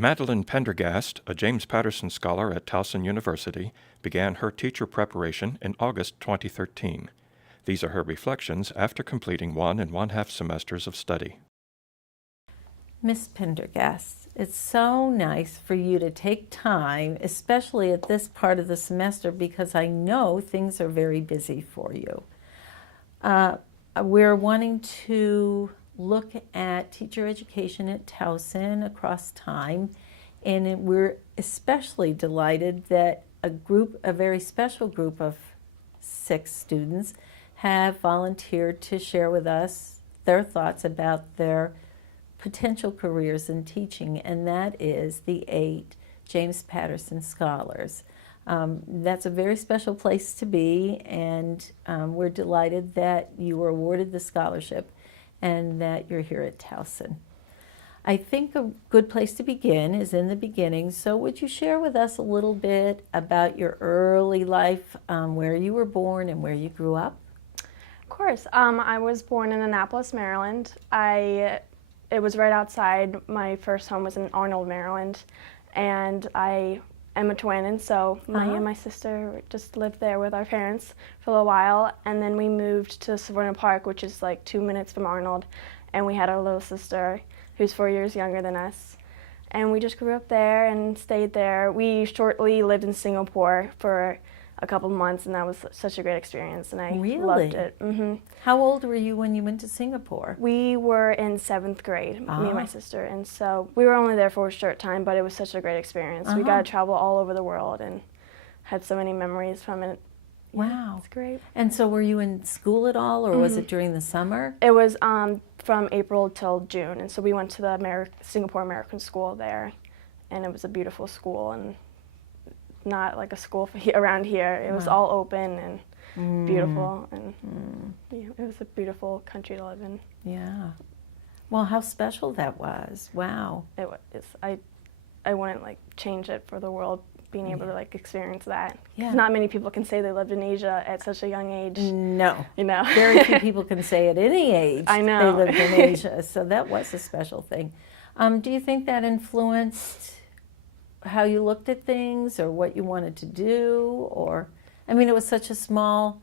Madeline Pendergast, a James Patterson scholar at Towson University, began her teacher preparation in August 2013. These are her reflections after completing 1½ semesters of study. Miss Pendergast, it's so nice for you to take time, especially at this part of the semester, because I know things are very busy for you. We're wanting to look at teacher education at Towson across time, and we're especially delighted that a very special group of 6 students have volunteered to share with us their thoughts about their potential careers in teaching, and that is the 8 James Patterson Scholars. That's a very special place to be, and we're delighted that you were awarded the scholarship and that you're here at Towson. I think a good place to begin is in the beginning, so would you share with us a little bit about your early life, where you were born and where you grew up? Of course. I was born in Annapolis, Maryland. It was right outside. My first home was in Arnold, Maryland, and I am a twin, and so me and my sister just lived there with our parents for a little while, and then we moved to Severna Park, which is like 2 minutes from Arnold, and we had our little sister who's 4 years younger than us, and we just grew up there and stayed there. We shortly lived in Singapore for a couple months, and that was such a great experience, and I loved it. Mm-hmm. How old were you when you went to Singapore? We were in 7th grade, me and my sister, and so we were only there for a short time, but it was such a great experience. We got to travel all over the world and had so many memories from it. Wow. It's great. And so were you in school at all, or was it during the summer? It was from April till June, and so we went to the Singapore American School there, and it was a beautiful school, and not like a school around here. It was all open and beautiful, and yeah, it was a beautiful country to live in. Yeah. Well, how special that was. Wow. It was. I wouldn't like change it for the world, being able to like experience that. Yeah. Not many people can say they lived in Asia at such a young age. No. You know. Very few people can say at any age I know. they lived in Asia, so that was a special thing. Do you think that influenced how you looked at things or what you wanted to do? Or, I mean, it was such a small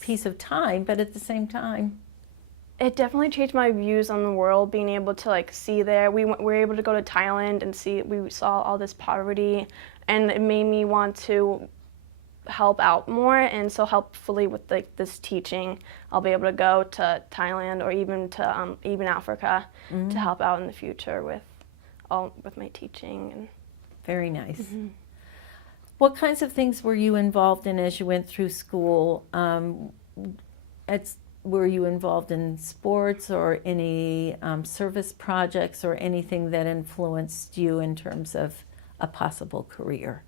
piece of time, but at the same time, it definitely changed my views on the world, being able to like see there. We were able to go to Thailand and we saw all this poverty, and it made me want to help out more, and so hopefully with like this teaching, I'll be able to go to Thailand or even to even Africa to help out in the future with my teaching. And very nice. What kinds of things were you involved in as you went through school? Were you involved in sports or any service projects or anything that influenced you in terms of a possible career?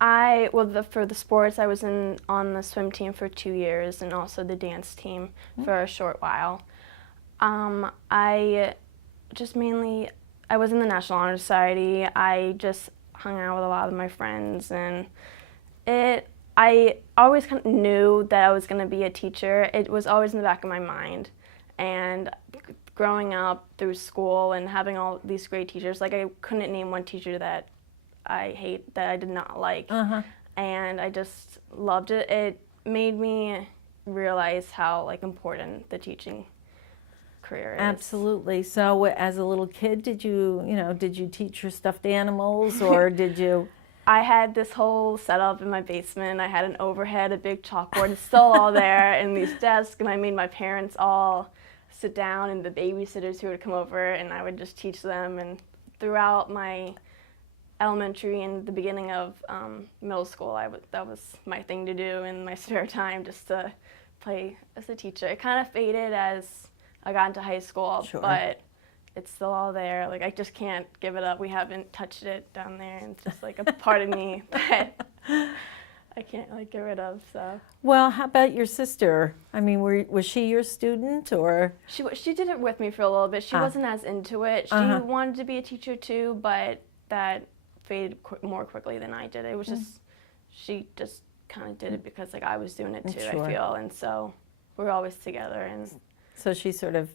For the sports, I was on the swim team for 2 years and also the dance team for a short while. I was in the National Honor Society. I just hung out with a lot of my friends, and I always kind of knew that I was going to be a teacher. It was always in the back of my mind, and growing up through school and having all these great teachers, like I couldn't name one teacher that I did not like, and I just loved it. It made me realize how like important the teaching career is. Absolutely. So as a little kid, did you teach your stuffed animals, or did you? I had this whole setup in my basement. I had an overhead, a big chalkboard. It's still all there, and these desks, and I made my parents all sit down, and the babysitters who would come over, and I would just teach them. And throughout my elementary and the beginning of middle school, that was my thing to do in my spare time, just to play as a teacher. It kind of faded as I got into high school, but it's still all there. Like, I just can't give it up. We haven't touched it down there, and it's just like a part of me that I can't like get rid of. So. Well, how about your sister? I mean, was she your student, or? She did it with me for a little bit. She wasn't as into it. She wanted to be a teacher too, but that faded more quickly than I did. It was just she just kind of did it because like I was doing it too. I feel, and so we were always together. And so she sort of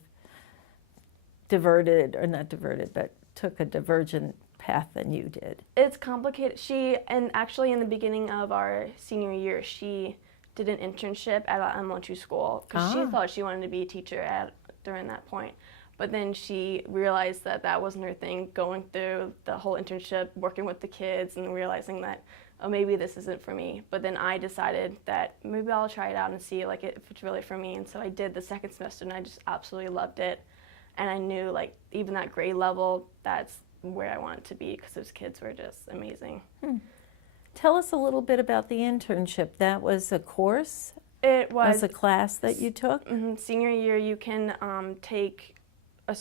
diverted, or not diverted, but took a divergent path path than you did. It's complicated. And actually in the beginning of our senior year, she did an internship at an elementary school because she thought she wanted to be a teacher during that point. But then she realized that that wasn't her thing, going through the whole internship, working with the kids, and realizing that, oh, maybe this isn't for me. But then I decided that maybe I'll try it out and see like if it's really for me. And so I did the second semester, and I just absolutely loved it. And I knew like even that grade level, that's where I wanted to be because those kids were just amazing. Tell us a little bit about the internship. That was a course? It was a class that you took? Senior year, you can take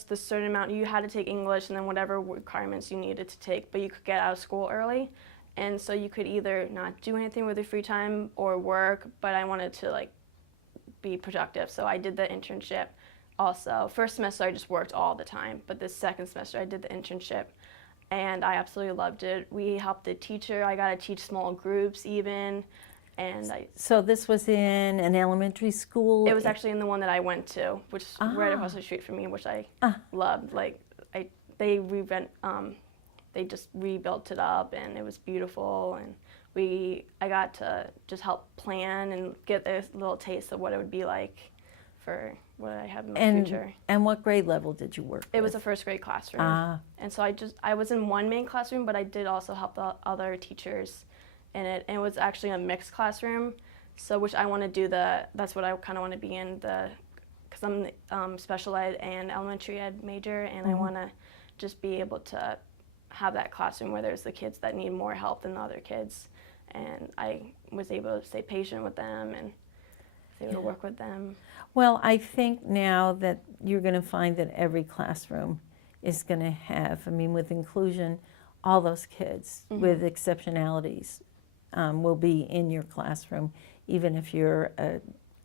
the certain amount. You had to take English and then whatever requirements you needed to take, but you could get out of school early. And so you could either not do anything with your free time or work, but I wanted to like be productive. So I did the internship also. First semester I just worked all the time, but this second semester I did the internship and I absolutely loved it. We helped the teacher. I got to teach small groups even. And So this was in an elementary school? It was actually in the one that I went to, which is right across the street from me, which I loved. Like they just rebuilt it up, and it was beautiful. And I got to just help plan and get a little taste of what it would be like for what I have in my future. And what grade level did you work with? It was a first grade classroom. And so I was in one main classroom, but I did also help the other teachers in it. And it was actually a mixed classroom, so which I want to do that's what I kind of want to be in because I'm special ed and elementary ed major, and I want to just be able to have that classroom where there's the kids that need more help than the other kids, and I was able to stay patient with them and was able to work with them. Well, I think now that you're going to find that every classroom is going to have, I mean, with inclusion, all those kids with exceptionalities will be in your classroom, even if you're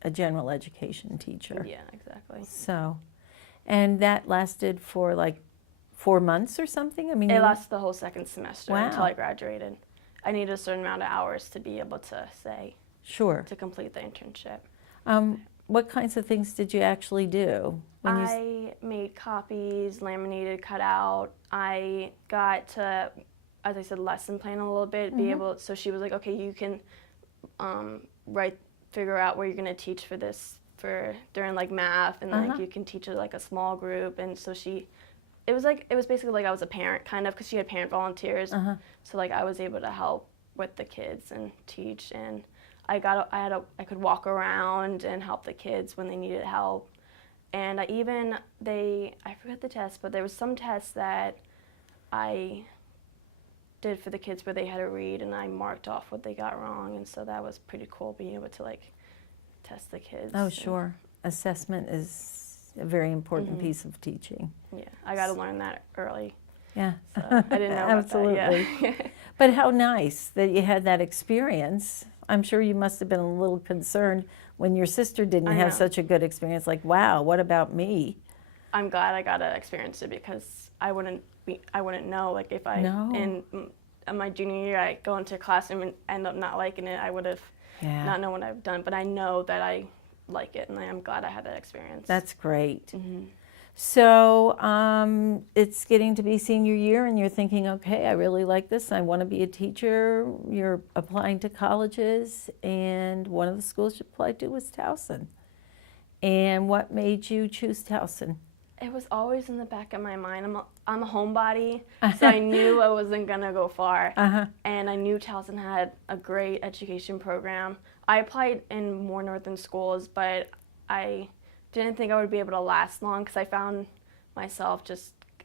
a general education teacher. Yeah, exactly. So, and that lasted for like 4 months or something? I mean, it lasted the whole second semester Wow. until I graduated. I needed a certain amount of hours to be able to to complete the internship. What kinds of things did you actually do? I made copies, laminated, cut out. I got to, as I said, lesson plan a little bit, be able, so she was like, okay, you can figure out where you're going to teach for this, during like math, and like you can teach it like a small group. And so it was basically like I was a parent kind of, because she had parent volunteers. So like I was able to help with the kids and teach, and I could walk around and help the kids when they needed help. And I forget the test, but there was some tests that I did for the kids where they had to read, and I marked off what they got wrong, and so that was pretty cool, being able to like test the kids. Oh, sure. Assessment is a very important piece of teaching. Yeah, I got to learn that early. Yeah. So I didn't know about Absolutely. that. Yeah. But how nice that you had that experience. I'm sure you must have been a little concerned when your sister didn't have such a good experience. Like, wow, what about me? I'm glad I got to experience it, because I wouldn't know, like if in my junior year I go into a classroom and end up not liking it, I would have not known what I've done. But I know that I like it, and I'm glad I had that experience. That's great. So it's getting to be senior year, and you're thinking, okay, I really like this. I want to be a teacher. You're applying to colleges, and one of the schools you applied to was Towson. And what made you choose Towson? It was always in the back of my mind. I'm a homebody, so I knew I wasn't going to go far. And I knew Towson had a great education program. I applied in more northern schools, but I didn't think I would be able to last long, because I found myself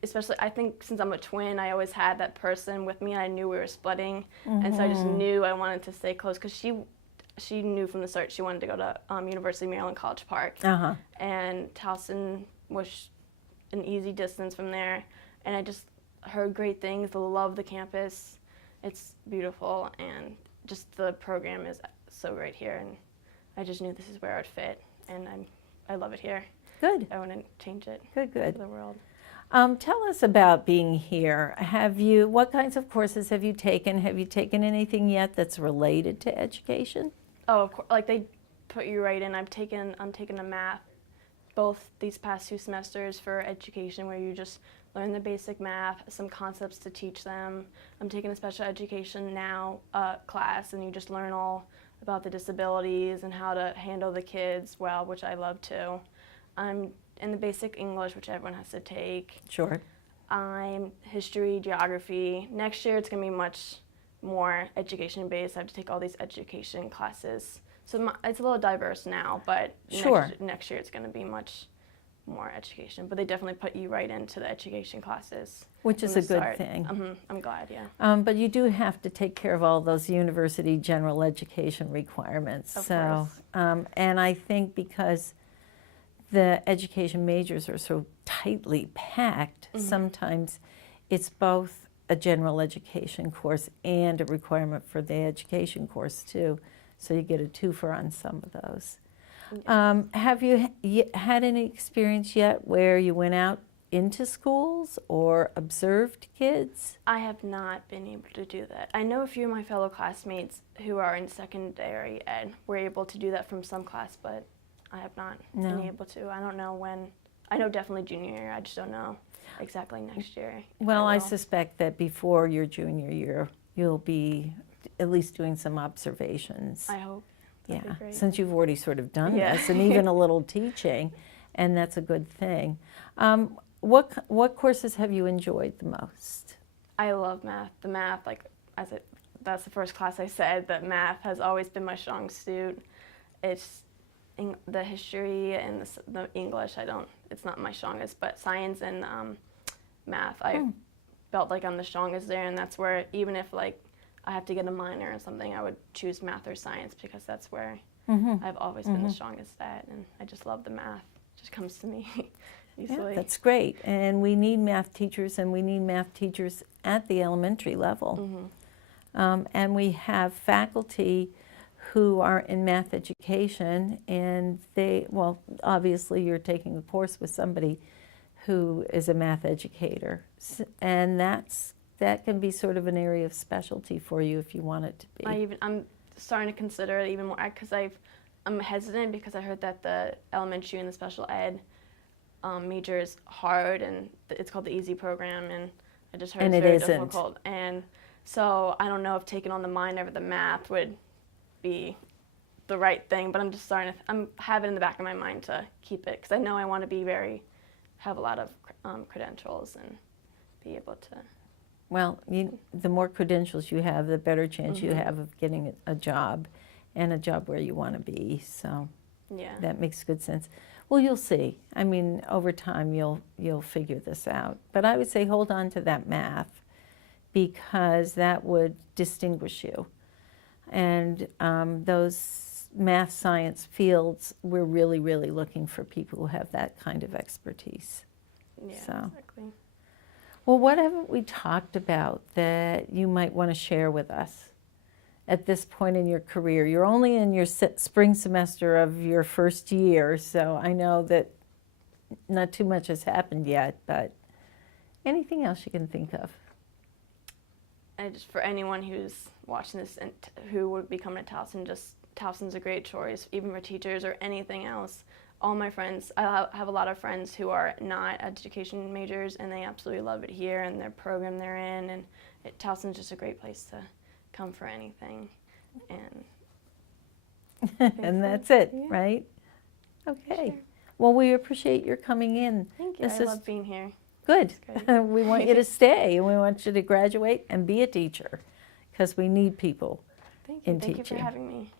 especially, I think since I'm a twin, I always had that person with me. I knew we were splitting, and so I just knew I wanted to stay close, because she knew from the start she wanted to go to University of Maryland, College Park. And Towson was an easy distance from there, and I just heard great things. I love the campus. It's beautiful, and just the program is so great here, and I just knew this is where I'd fit, and I love it here. Good. I wouldn't change it Good. for the world. Tell us about being here. What kinds of courses have you taken? Have you taken anything yet that's related to education? Oh, of course. Like they put you right in. I'm taking a math both these past 2 semesters for education, where you just learn the basic math, some concepts to teach them. I'm taking a special education now class, and you just learn all about the disabilities and how to handle the kids well, which I love too. I'm in the basic English, which everyone has to take. Sure. I'm history, geography. Next year it's going to be much more education based. I have to take all these education classes. So it's a little diverse now, but Sure. next year it's going to be much more education. But they definitely put you right into the education classes. Which is from a the good start. thing. I'm glad, yeah. But you do have to take care of all those university general education requirements. Of So, and I think because the education majors are so tightly packed, sometimes it's both a general education course and a requirement for the education course too. So you get a twofer on some of those. Have you had any experience yet where you went out into schools or observed kids? I have not been able to do that. I know a few of my fellow classmates who are in secondary ed were able to do that from some class, but I have not been able to. I don't know when. I know definitely junior year. I just don't know exactly next year. Well, I suspect that before your junior year, you'll be at least doing some observations. I hope. That'd be great. Since you've already sort of done Yeah. this, and even a little teaching, and that's a good thing. What courses have you enjoyed the most? I love math. The math, that's the first class I said that math has always been my strong suit. It's the history and the English. It's not my strongest, but science and math, I felt like I'm the strongest there, and that's where even if I have to get a minor or something, I would choose math or science because that's where I've always been the strongest at, and I just love the math. It just comes to me easily. Yeah, that's great. And we need math teachers, and we need math teachers at the elementary level. And we have faculty who are in math education, and obviously you're taking a course with somebody who is a math educator. And that can be sort of an area of specialty for you if you want it to be. I'm starting to consider it even more because I'm hesitant because I heard that the elementary and the special ed major is hard, and it's called the EASY program, and I just heard it's very difficult. And so I don't know if taking on the minor over the math would be the right thing, but I'm have it in the back of my mind to keep it because I know I want to have a lot of credentials and be able to. Well, the more credentials you have, the better chance you have of getting a job, and a job where you want to be. So yeah, that makes good sense. Well, you'll see. I mean, over time you'll figure this out. But I would say hold on to that math because that would distinguish you. And those math science fields, we're really, really looking for people who have that kind of expertise. Yeah, So. exactly. Well, what haven't we talked about that you might want to share with us at this point in your career? You're only in your spring semester of your first year, so I know that not too much has happened yet, but anything else you can think of? And just for anyone who's watching this and who would be coming to Towson, Towson's a great choice, even for teachers or anything else. All my friends, I have a lot of friends who are not education majors, and they absolutely love it here and their program they're in, and Towson's just a great place to come for anything. And And that's it, yeah. right? Okay. Sure. Well, we appreciate your coming in. Thank you. This I is love being here. good. It's great. We want you to stay, and we want you to graduate and be a teacher because we need people Thank you. in Thank you teaching. for having me.